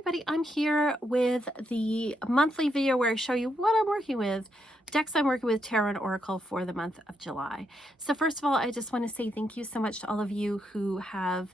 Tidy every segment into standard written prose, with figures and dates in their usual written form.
everybody, I'm here with the monthly video where I show you what I'm working with, decks I'm working with, Tarot and Oracle for the month of July. So first of all, I just want to say thank you so much to all of you who have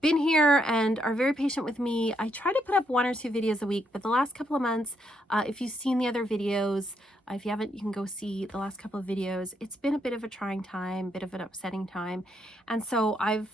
been here and are very patient with me. I try to put up 1 or 2 videos a week, but the last couple of months, if you've seen the other videos, if you haven't, you can go see the last couple of videos. It's been a bit of a trying time, bit of an upsetting time. And so I've,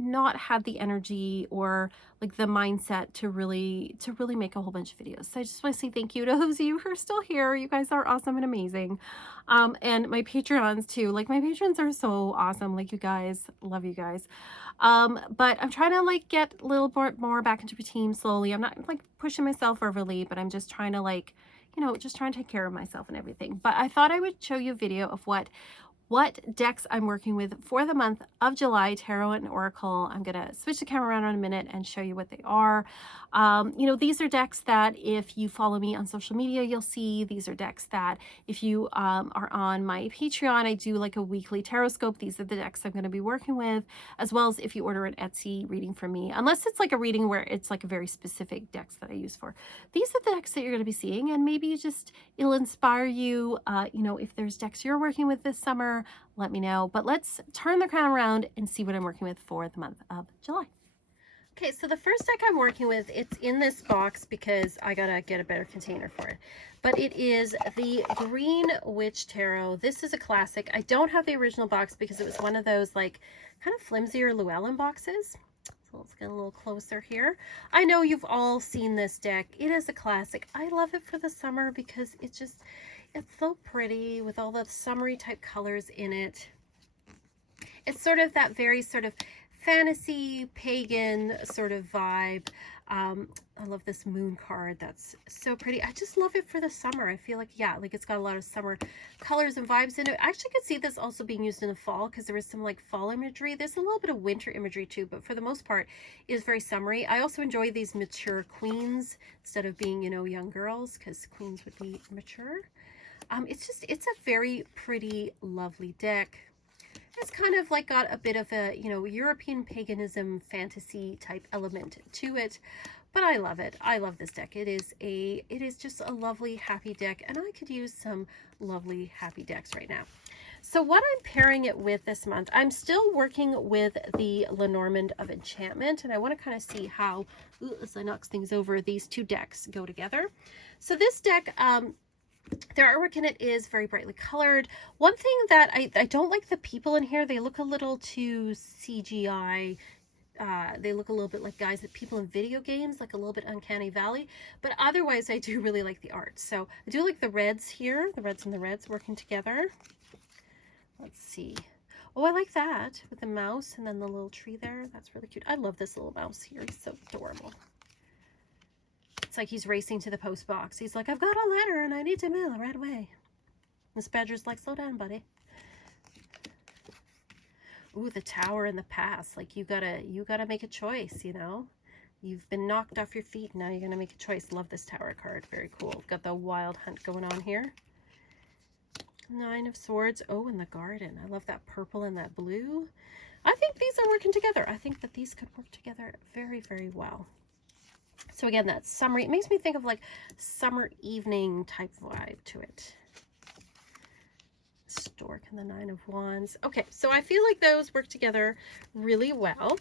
not had the energy or like the mindset to really make a whole bunch of videos. So I just want to say thank you to those of you who are still here. You guys are awesome and amazing. And my Patreons too. Like my patrons are so awesome. Like you guys, love you guys. But I'm trying to like get a little more back into routine slowly. I'm not like pushing myself overly, but I'm just trying to like, just trying to take care of myself and everything. But I thought I would show you a video of what decks I'm working with for the month of July, Tarot and Oracle. I'm going to switch the camera around in a minute and show you what they are. These are decks that if you follow me on social media, you'll see. These are decks that if you are on my Patreon, I do like a weekly tarot scope. These are the decks I'm going to be working with, as well as if you order an Etsy reading from me, unless it's like a reading where it's like a very specific decks that I use for. These are the decks that you're going to be seeing, and maybe it'll inspire you. If there's decks you're working with this summer, let me know. But let's turn the crown around and see what I'm working with for the month of July. Okay, so the first deck I'm working with, it's in this box because I gotta get a better container for it. But it is the Green Witch Tarot. This is a classic. I don't have the original box because it was one of those like kind of flimsier Llewellyn boxes. So let's get a little closer here. I know you've all seen this deck. It is a classic. I love it for the summer because it's so pretty with all the summery type colors in it. It's sort of that very sort of fantasy, pagan sort of vibe. I love this moon card. That's so pretty. I just love it for the summer. I feel like, yeah, like it's got a lot of summer colors and vibes in it. I actually could see this also being used in the fall because there was some like fall imagery. There's a little bit of winter imagery too, but for the most part, it is very summery. I also enjoy these mature queens instead of being, young girls, because queens would be mature. It's a very pretty, lovely deck. It's kind of like got a bit of a, European paganism fantasy type element to it, but I love it. I love this deck. It is just a lovely, happy deck, and I could use some lovely, happy decks right now. So what I'm pairing it with this month, I'm still working with the Lenormand of Enchantment, and I want to kind of see how, as I knock things over, these two decks go together. So this deck, their artwork in it is very brightly colored. One thing that I don't like the people in here, they look a little too CGI. They look a little bit like people in video games, like a little bit Uncanny Valley. But otherwise, I do really like the art. So I do like the reds here, the reds and the reds working together. Let's see. Oh, I like that with the mouse and then the little tree there. That's really cute. I love this little mouse here. He's so adorable. It's like he's racing to the post box. He's like, I've got a letter and I need to mail it right away. Miss Badger's like, slow down, buddy. Ooh, the Tower and the Pass. Like you gotta make a choice, You've been knocked off your feet. Now you're gonna make a choice. Love this Tower card. Very cool. We've got the Wild Hunt going on here. 9 of Swords. Oh, and the Garden. I love that purple and that blue. I think these are working together. I think that these could work together very, very well. So again, that's summery. It makes me think of like summer evening type vibe to it. Stork and the 9 of Wands. Okay, so I feel like those work together really well.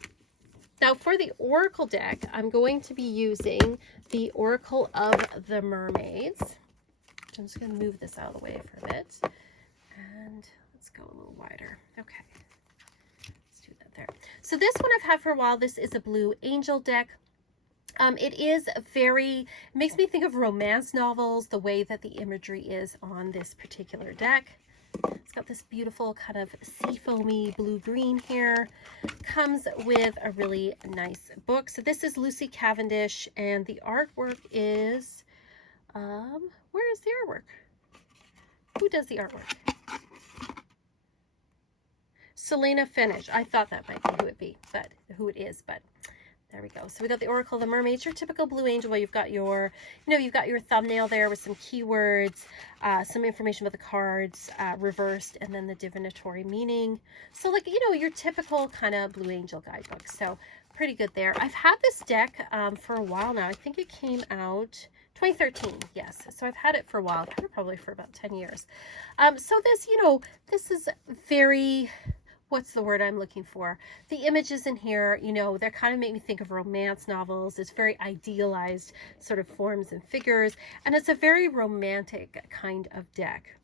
Now for the Oracle deck, I'm going to be using the Oracle of the Mermaids. I'm just going to move this out of the way for a bit. And let's go a little wider. Okay, let's do that there. So this one I've had for a while. This is a Blue Angel deck. It makes me think of romance novels, the way that the imagery is on this particular deck. It's got this beautiful kind of seafoamy blue-green here. Comes with a really nice book. So this is Lucy Cavendish, and the artwork is, where is the artwork? Who does the artwork? Selena Finish. I thought that might be who it is, but there we go. So we got the Oracle of the Mermaids, your typical Blue Angel, where you've got your, you've got your thumbnail there with some keywords, some information about the cards, reversed, and then the divinatory meaning. So like, your typical kind of Blue Angel guidebook. So pretty good there. I've had this deck for a while now. I think it came out 2013, yes. So I've had it for a while. I've had it probably for about 10 years. So this, you know, this is very, what's the word I'm looking for? The images in here, you know, they kind of make me think of romance novels. It's very idealized sort of forms and figures, and it's a very romantic kind of deck.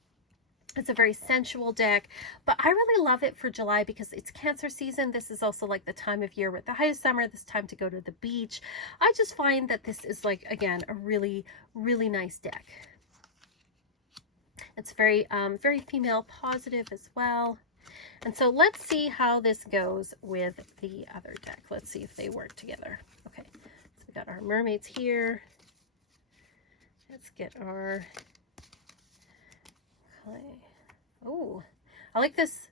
It's a very sensual deck, but I really love it for July because it's Cancer season. This is also like the time of year with the height of summer, this time to go to the beach. I just find that this is like, again, a really, really nice deck. It's very, very female positive as well. And so let's see how this goes with the other deck. Let's see if they work together. Okay, so we got our mermaids here. Let's get our clay. Oh, I like this.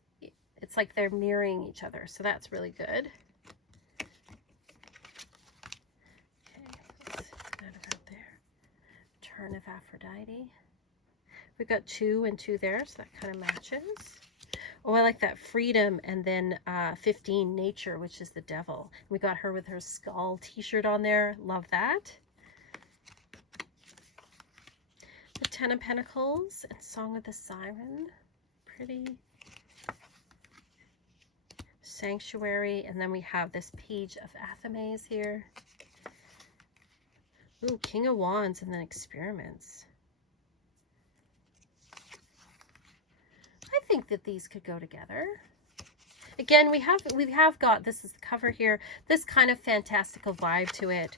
It's like they're mirroring each other, so that's really good. Okay, let's put that about there. Turn of Aphrodite. We've got 2 and 2 there, so that kind of matches. Oh, I like that freedom, and then 15 nature, which is the devil. We got her with her skull t-shirt on there. Love that. The 10 of Pentacles and Song of the Siren. Pretty. Sanctuary, and then we have this Page of Athames here. Ooh, King of Wands, and then Experiments. I think that these could go together. Again, we have got, this is the cover here, this kind of fantastical vibe to it.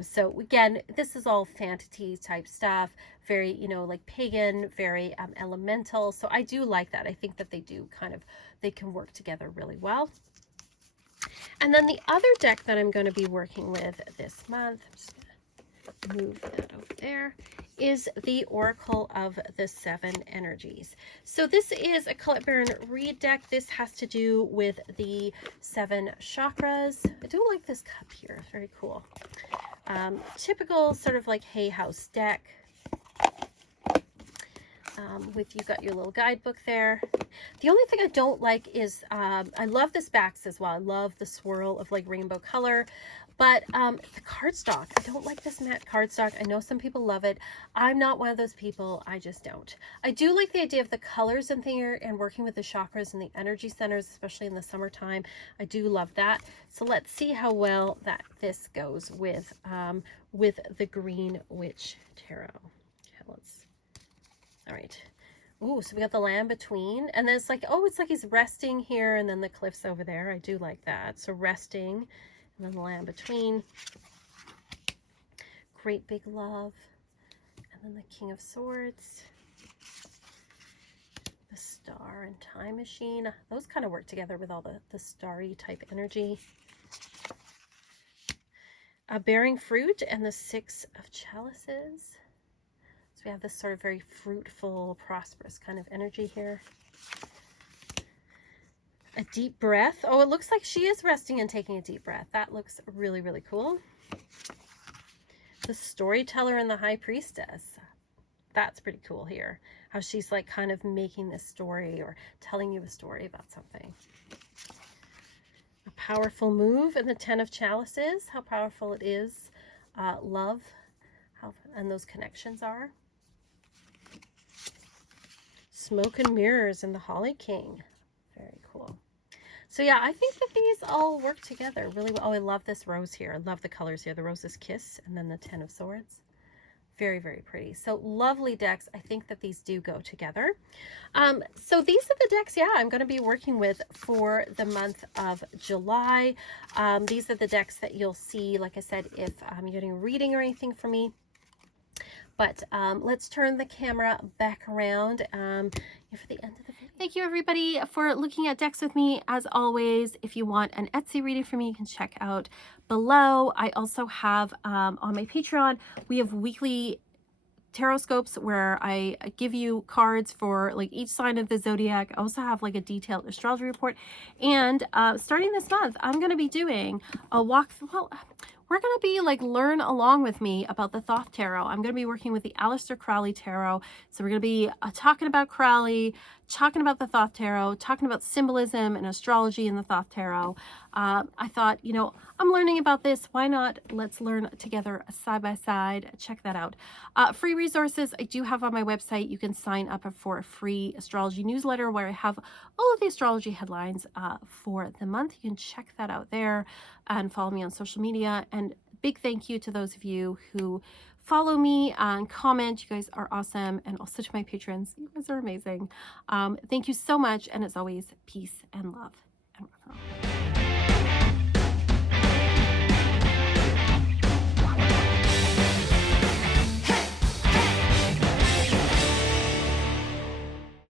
So again, this is all fantasy type stuff, very, you know, like pagan, very elemental. So I do like that. I think that they do kind of, they can work together really well. And then the other deck that I'm going to be working with this month, I'm just going to move that over there, is the Oracle of the Seven Energies. So this is a Colette Baron Reid deck. This has to do with the 7 chakras. I do like this cup here. It's very cool. Typical sort of like Hay House deck. With, you got your little guidebook there. The only thing I don't like is, I love this backs as well. I love the swirl of like rainbow color. But the cardstock, I don't like this matte cardstock. I know some people love it. I'm not one of those people. I just don't. I do like the idea of the colors and thing and working with the chakras and the energy centers, especially in the summertime. I do love that. So let's see how well that this goes with the Green Witch Tarot. Okay, let's. All right. Ooh, so we got the land between, and then it's like, oh, it's like he's resting here, and then the cliffs over there. I do like that. So resting. And then the land between, great big love, and then the King of Swords, the Star and Time Machine. Those kind of work together with all the starry type energy. Bearing Fruit and the 6 of Chalices. So we have this sort of very fruitful, prosperous kind of energy here. A deep breath. Oh, it looks like she is resting and taking a deep breath. That looks really, really cool. The Storyteller and the High Priestess. That's pretty cool here. How she's like kind of making this story or telling you a story about something. A powerful move and the 10 of Chalices. How powerful it is. Love. And those connections are. Smoke and Mirrors and the Holly King. Very cool. So yeah, I think that these all work together really well. Oh, I love this rose here. I love the colors here. The Rose's Kiss and then the 10 of Swords. Very, very pretty. So lovely decks. I think that these do go together. So these are the decks, yeah, I'm going to be working with for the month of July. These are the decks that you'll see, like I said, if you're getting a reading or anything from me. But let's turn the camera back around for the end of the video. Thank you everybody for looking at decks with me. As always, if you want an Etsy reading from me, you can check out below. I also have on my Patreon, we have weekly tarot scopes where I give you cards for like each sign of the zodiac. I also have like a detailed astrology report. And starting this month, I'm going to be doing a walk. Well, we're going to be like learn along with me about the Thoth Tarot. I'm going to be working with the Aleister Crowley Tarot. So we're going to be talking about Crowley, talking about the Thoth Tarot, talking about symbolism and astrology in the Thoth Tarot. I thought, you know, I'm learning about this. Why not? Let's learn together side by side. Check that out. Free resources I do have on my website. You can sign up for a free astrology newsletter where I have all of the astrology headlines for the month. You can check that out there and follow me on social media. And big thank you to those of you who follow me and comment. You guys are awesome. And also to my patrons, you guys are amazing. Thank you so much. And as always, peace and love. And rock and roll.